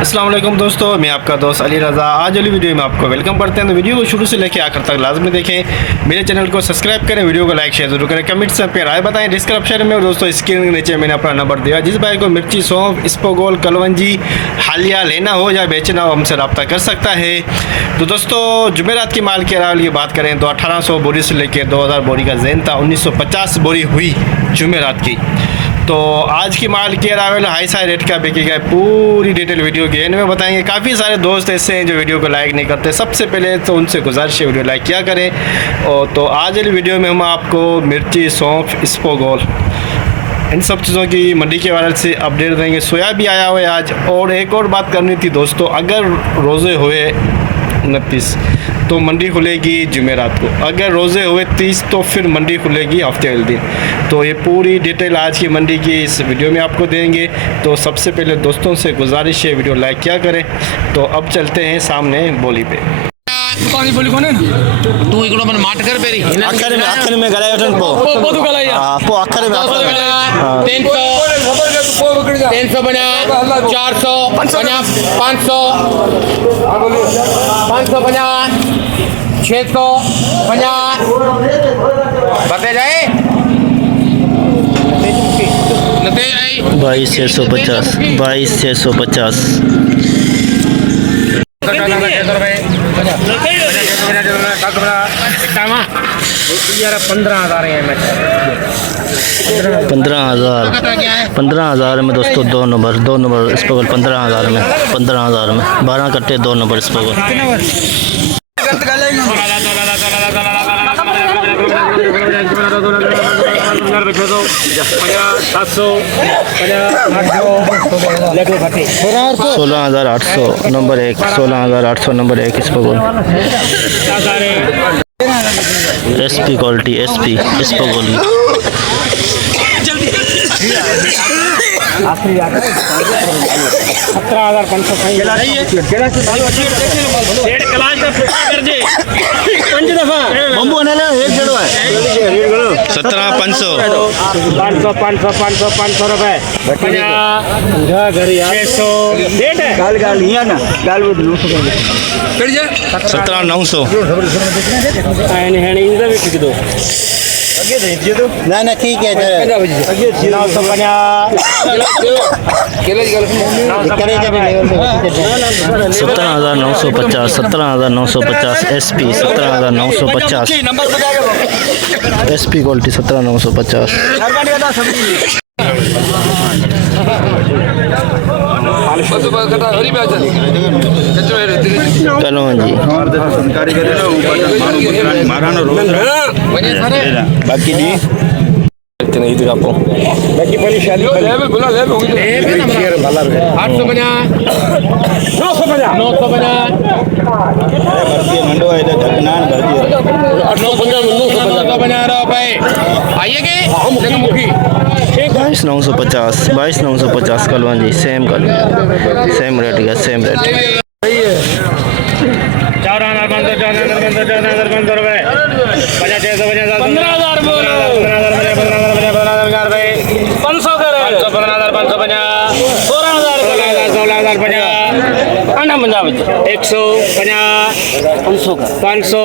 अस्सलाम वालेकुम दोस्तों, मैं आपका दोस्त अली रज़ा। आज वाली वीडियो में आपको वेलकम करते हैं। तो वीडियो को शुरू से लेकर आखिर तक लाजमी देखें। मेरे चैनल को सब्सक्राइब करें, वीडियो को लाइक शेयर जरूर करें, कमेंट्स पे राय बताएं। डिस्क्रिप्शन में दोस्तों स्क्रीन के नीचे मैंने अपना नंबर दिया। जिस भाई को मिर्ची, सौंफ, इसबगोल, कलवंजी हालिया लेना हो या बेचना हो, हमसे रब्ता कर सकता है। तो दोस्तों जुमेरात की माल के अरावल की बात करें तो 1800 बोरी से लेकर 2000 बोरी का जैन था। 1950 बोरी हुई जुमेरात की। तो आज की माल के अरावल हाई साई रेट का बिकेगा, पूरी डिटेल वीडियो के एंड में बताएंगे। काफ़ी सारे दोस्त ऐसे हैं जो वीडियो को लाइक नहीं करते। सबसे पहले तो उनसे गुजारिश है वीडियो लाइक किया करें। और तो आज वाली वीडियो में हम आपको मिर्ची, सौंफ, इसबगोल इन सब चीज़ों की मंडी के हवाले से अपडेट देंगे। सोया भी आया हुआ है आज। और एक और बात करनी थी दोस्तों, अगर रोज़े हुए 29 तो मंडी खुलेगी जुमेरात को, अगर रोज़े हुए 30 तो फिर मंडी खुलेगी हफ्ते वाले दिन। तो ये पूरी डिटेल आज की मंडी की इस वीडियो में आपको देंगे। तो सबसे पहले दोस्तों से गुजारिश है वीडियो लाइक किया करें। तो अब चलते हैं सामने बोली पे। पानी बोली कोने तू इकडं पण माट कर पेरी अखर में गलाय पो पोदू गलाया पो अखर में 300 बना 400 बना 500 बना 600 बना बते जाए 22,650 22,650 15,000 में दोस्तों दो नंबर इसबगोल 15,000 में 12 कट्टे 2 नंबर इसबगोल। 16,800 नंबर 1 16,800 नंबर 1 इसबगोल। एसपी क्वालिटी एसपी इसबगोल 17,500 रुपए 17,900 ना ठीक है 17,950 एसपी 17,950 एसपी क्वालिटी 17,950 कलवंजी बाकी दी नहीं दिखा पाऊँ बाकी 850 22,950 कलवंजी सेम रेट का सेम रेट 14,500 रुपए 16,500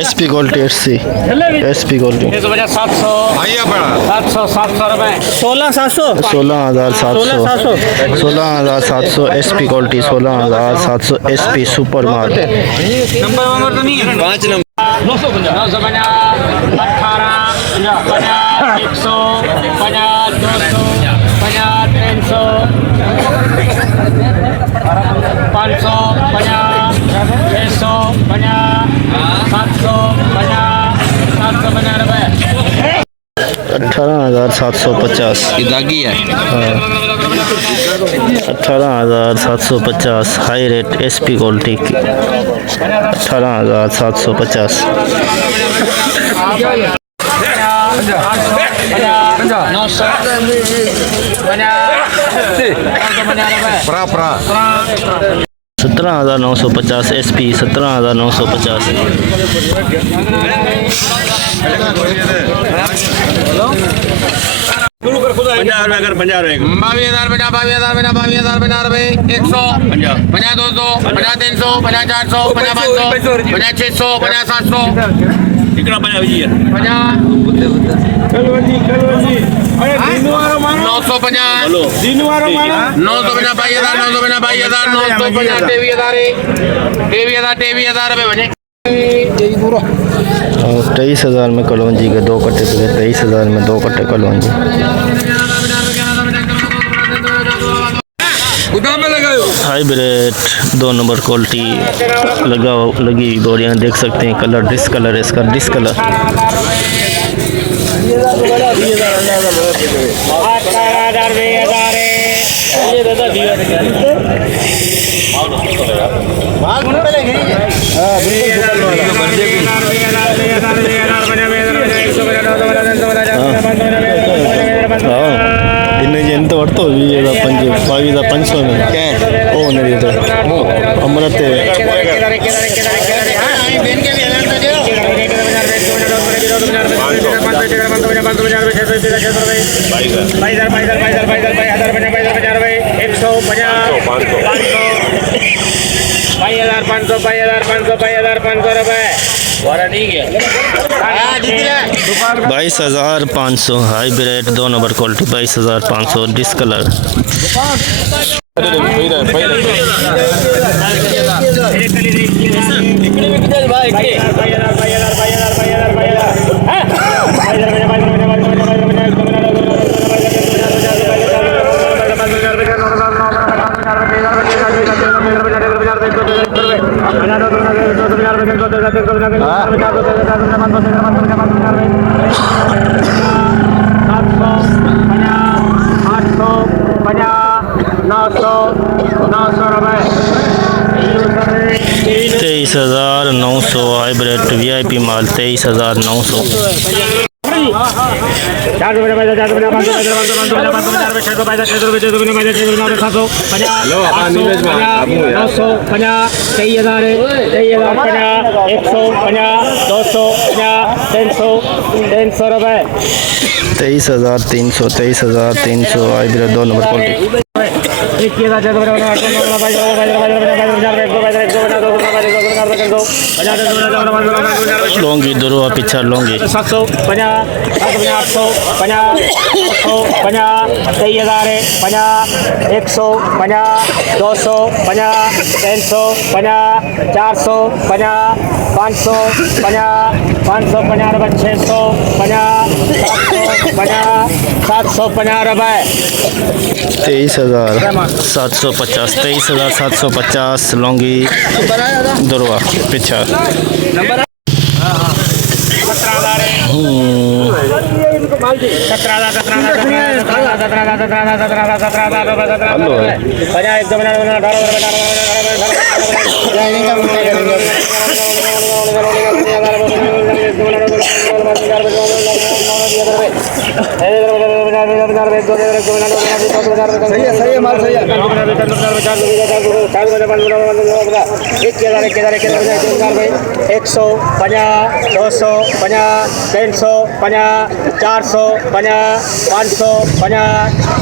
एसपी क्वालिटी एसपी क्वालिटी 700 रुपए 16,700 SP quality 16,700 SP super mart 5 number 18,750 दागी है 18,750 high rate SP quality 18,750 17,950 SP 17,950 hello ₹22,000 100 50 200 50 300 50 400 50 500 50 600 50 700 ₹23,000 में कलौंजी के 2 कट्टे पे 23,000 में 2 कट्टे कलौंजी। हाइब्रिड 2 नंबर क्वालिटी लगी बोरियां देख सकते हैं। कलर डिस्कलर है इसका, डिस्कलर। इन्हें ఎంత పడుతుంది 22,500 ఓ నడితే అమరతే ₹22,500 hybrid 2 number quality 22,500 discolour. ₹23,900 hybrid VIP माल 23,900। ₹23,300 हाइब्रिड 2 नंबर क्वालिटी। लौंगी दुरुआ पीछा लौंगी 750 850 23,000 50 100 50 200 50 300 50 400 50 500 50 550 रुपये 600 50 750 रुपये। 23,750 23,750 लौंगी दुरुआ पीछा। सही है माल सही है। 100 50 200 50 300 50 400 50 500 50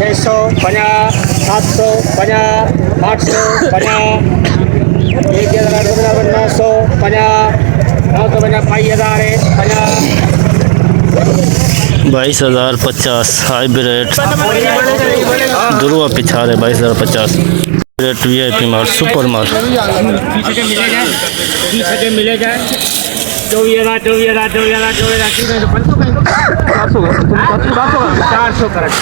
600 50 700 50 800 50 900 50 22,050 हाइब्रिड दुरुआ पिछाड़ है 22,050 हाइब्रिड VIP माल सुपर माल। मिले जाए 400 correct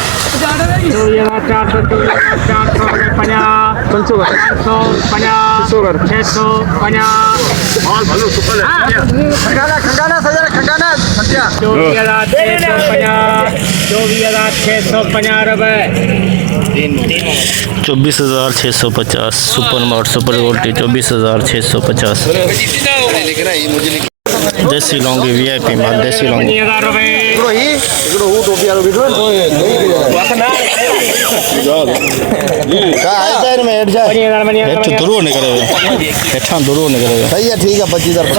24,650 super mart super quality 24,650। देसी लौंगी VIP माल देसी लौंगी। हेठ दुरो निकले हेठा दुरो निकले सही है ठीक है 25,000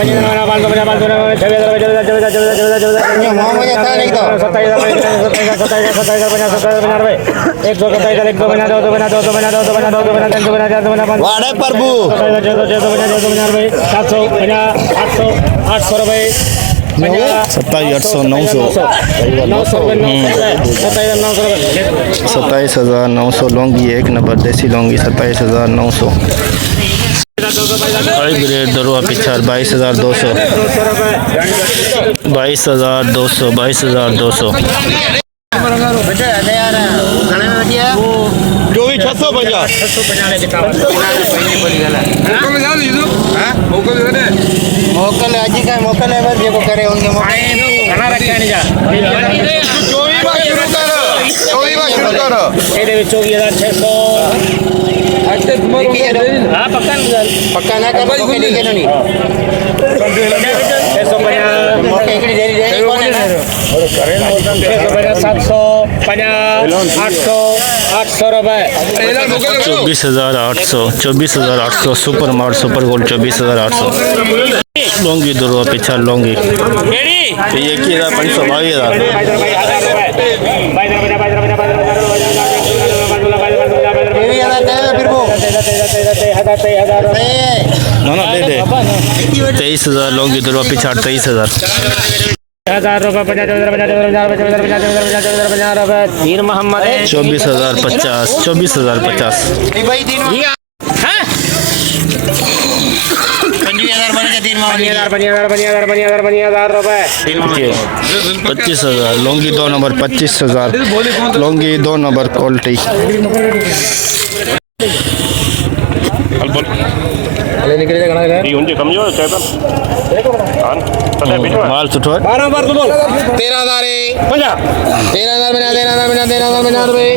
वाड़े प्रभु 800 रुपए 27,800 900 27,900 लौंगी एक नंबर देसी लौंगी 27,900 हाई ग्रेड दरुआ पिछाड़ 22,200 22,200 22,200 24 650 मोकल अजी का मोकल है बस जेको करे होंगे घना रखा नहीं जा 24 बार शुरू करो ਇਹਦੇ ਵਿੱਚ 24,600 हाँ पक्का ना कर मोके नहीं केनो नहीं 650 मोके एकड़ी देरी देरी कौन है 750 800 रुपए 24,800 24,800 सुपर मार्ट सुपर गोल्ड 24,800 लौंगी दुरुआ पिछाड़ लौंगी ये 23,000 ना ना दे दे 23,000 लौंगी दुरुआ पिछाड़ 23,000 रुपए 50 रुपए तीर मोहम्मद 24,050 24,050 भाई दिन 50,000 रुपए 25,000 लौंगी 2 नंबर 25,000 लौंगी 2 नंबर क्वालिटी माल सुठो है 12 बार तो बोल 13,000 50 13,000 रुपए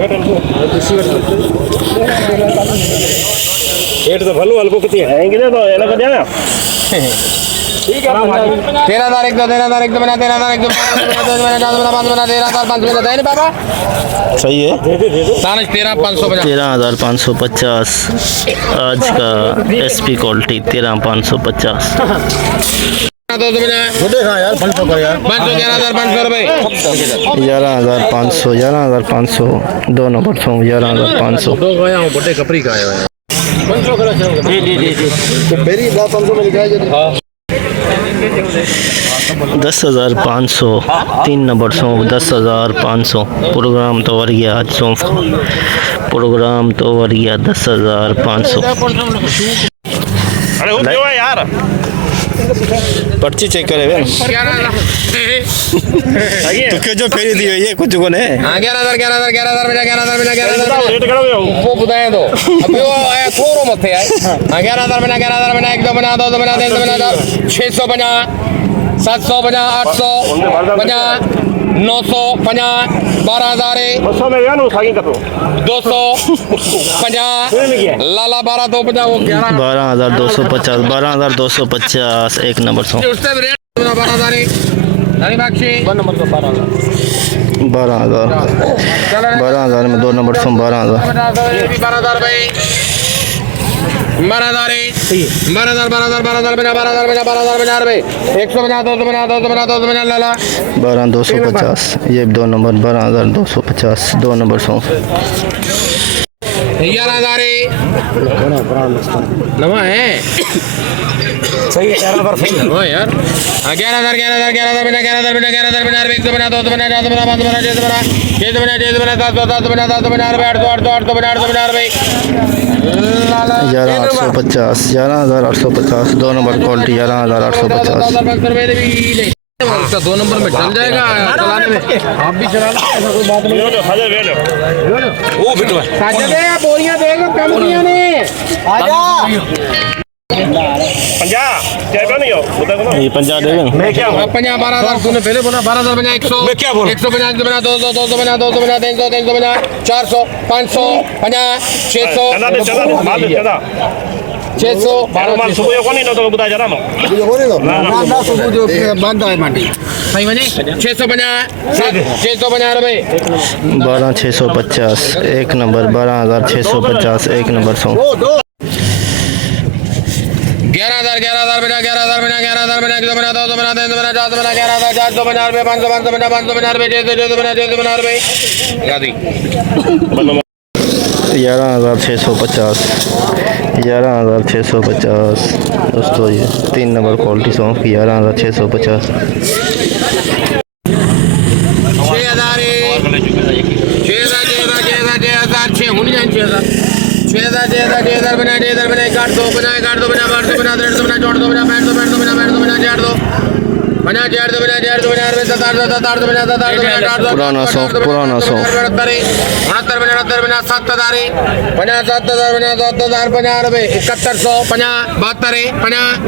रेट तो भलो हल्को कितनी है कितने तो ये लगा दिया ना ठीक है 13,000 एक दो 13,000 एक दो बना 13,000 एक दो बना 13,500 बना देना बाबा सही है दानिश 13,550 13,550 आज का एसपी क्वालिटी 13,550 200 बना यार 500 कर यार 11,500 रुपए 11,500 11,500 2 नंबर 11,500 दो गया हूं बड़े कपड़ी का आया है मेरी 500 में लिखा है 10,500 3 नंबर 10,500 प्रोग्राम तो वर गया आज सोफ प्रोग्राम तो वर गया 10,500 अरे हो गया यार पर्ची चेक करे तो क्यों जो फेरी दी हुई है कुछ को ने हां 11,000 रेट करो वो बताए तो अभी वो आया थोड़ो मथे आए हां 11,000 बना एक दो बना दो बना 650 750 850 950 12,000 200 में गया ना सागी का तो 250 लाला 12,250 वो 12,250 12,250 एक नंबर 100 उससे रेट 12,000 रानी बाक्षी 12,000 में 2 नंबर 12,000 12,000 रुपए 12,000 रुपए 150 250 लाला 12,250 ये 2 नंबर 12,250 2 नंबर 100 11,000 नवा है सही है 11 बार सही है हाँ यार 11,000 बना 100 बना 200 बना 400 बना 500 बना 600 बना 700 बना 700 बना 800 बना 800 बना 11,850 11,850 2 नंबर क्वालिटी 11,850 2 नंबर में चल जाएगा चलाने में आप भी चला लो ऐसा कोई बात नहीं वो बिटवा बोरियां देगा कम किया ने आजा 50 क्या नहीं हो उधर को ये 50 दे दें मैं क्या हूं 50 12,000 तूने पहले बोला 12,000 बना 100 मैं क्या बोलूं 150 बना 200 बना 300 बना 400 500 50 600 चला दे माल चला 600 Ano mal subuh yo koni no to buta jara mo. ना सुबह जो बंद है मंडी सही बने 650 रुपए 12650 एक नंबर 12650 एक नंबर सौ 11,000 बना 11,000 बना 11,000 बना 100 बना 200 बना 300 बना 400 बना 11,000 400 बना रुपए 500 बना 500 बना रुपए 600 बना 600 बना रुपए गादी 11650 11650 दोस्तों ये 3 नंबर क्वालिटी सौंफ की 11650 6,000 बना 1 दो बना 8 दो बना 12 बना 13 बना 14 बना 15 बना 65 बना 4 दो बना 4 दो बना 4 दो बना 7 बना 7 पुराना सौंफ 69 बना 70 बना 7,000 बना 7,000 बना 7,000 बना रुपए 7100 50 72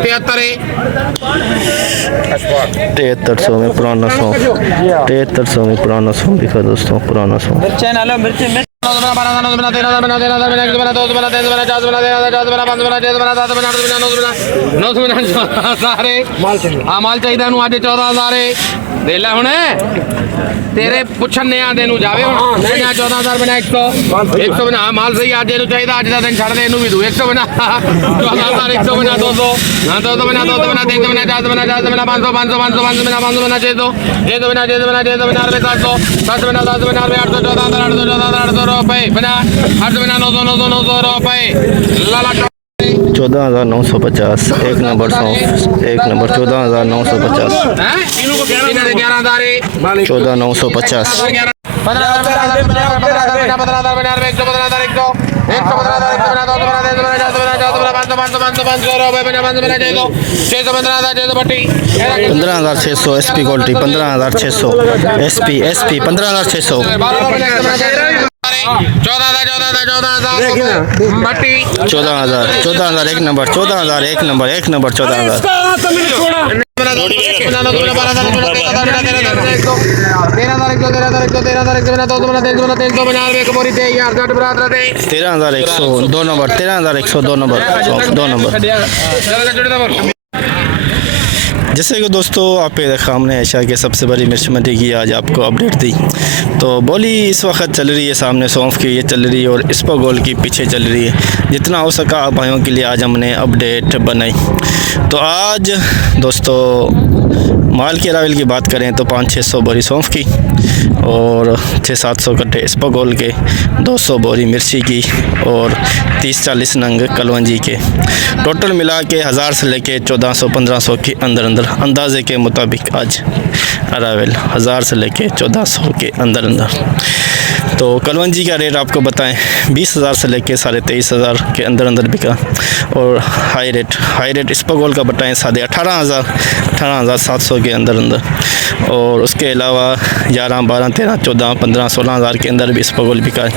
50 7300 में पुराना सौंफ 7300 में पुराना सौंफ दिखा दोस्तों पुराना सौंफ माल चाहिए आज 14,000 दे ला हुण तेरे पुछन ने आंदे नु जावे हुण 14,000 बना 100 बना माल सही आज नु चाहिए आज दा दिन छड़ दे नु भी दू 100 बना 14,000 100 बना 200 हां 200 बना 300 बना 400 बना 500 बना 500 बना 500 बना 600 बना 700 बना 700 बना 800 14,000 रुपए बना 800 बना 900 रुपए लाला 14,950 एक नंबर सौंफ एक नंबर 14,950 14,950 15,600 SP क्वालिटी 15,600 SP 15,600 14,000 एक नंबर 14,000 एक नंबर 14,000 13,100 दो नंबर 13,100 दो नंबर जैसे कि दोस्तों आप पे देखा हमने एशिया के सबसे बड़ी मिर्च मंडी की आज आपको अपडेट दी। तो बोली इस वक्त चल रही है सामने सौंफ की ये चल रही है और इस्पागोल की पीछे चल रही है। जितना हो सका आप भाइयों के लिए आज हमने अपडेट बनाई। तो आज दोस्तों माल के अरावल की बात करें तो 500-600 बोरी सौंफ की और 600-700 कट्टे इस्पागोल के, 200 बोरी मिर्ची की और 30-40 नंग कलवंजी के। टोटल मिला के 1000 से लेके 1400-1500 के अंदर अंदाजे के मुताबिक आज अरावल 1000 से लेके 1400 के अंदर। तो कलवंजी का रेट आपको बताएं 20,000 से लेके 23,500 के अंदर बिका। और हाई रेट इस्पागोल का बताएं 18,700 के अंदर। और उसके अलावा 11, 12, 13, 14, 15, 16,000 के अंदर भी इस्पागोल बिका है।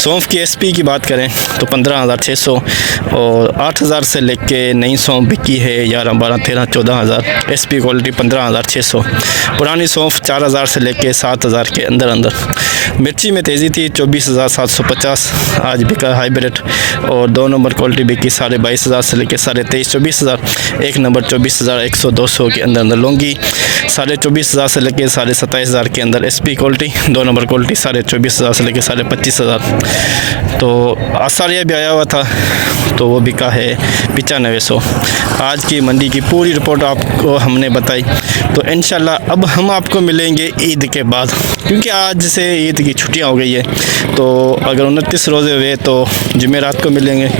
सौंफ की SP की बात करें तो 15,600 और 8,000 से लेके नई सौंफ बिकी है 11, 12, 13, 14,000 SP क्वालिटी 15,600। पुरानी सौंफ 4,000 से लेके 7,000 के अंदर। मिर्ची में तेज़ी थी 24,750 आज बिका हाइब्रिड। और 2 नंबर क्वालिटी बिकी 22,500 से लेके 23,000-24,000। 1 नंबर 24,100 200 के अंदर। लौंगी 24,500 से लेके 27,500 के अंदर SP क्वालिटी। 2 नंबर क्वालिटी 24,500 से लेके 25,500। तो आसारिया भी आया हुआ था तो वो बिका है 9500। आज की मंडी की पूरी रिपोर्ट आपको हमने बताई। तो इंशाल्लाह अब हम आपको मिलेंगे ईद के बाद, क्योंकि आज से ईद की छुट्टियां हो गई है। तो अगर 29 रोज़े हुए तो जुमेरात को मिलेंगे,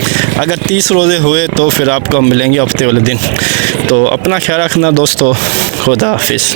अगर 30 रोज़े हुए तो फिर आपको हम मिलेंगे हफ्ते वाले दिन। तो अपना ख्याल रखना दोस्तों, खुदा हाफिज़।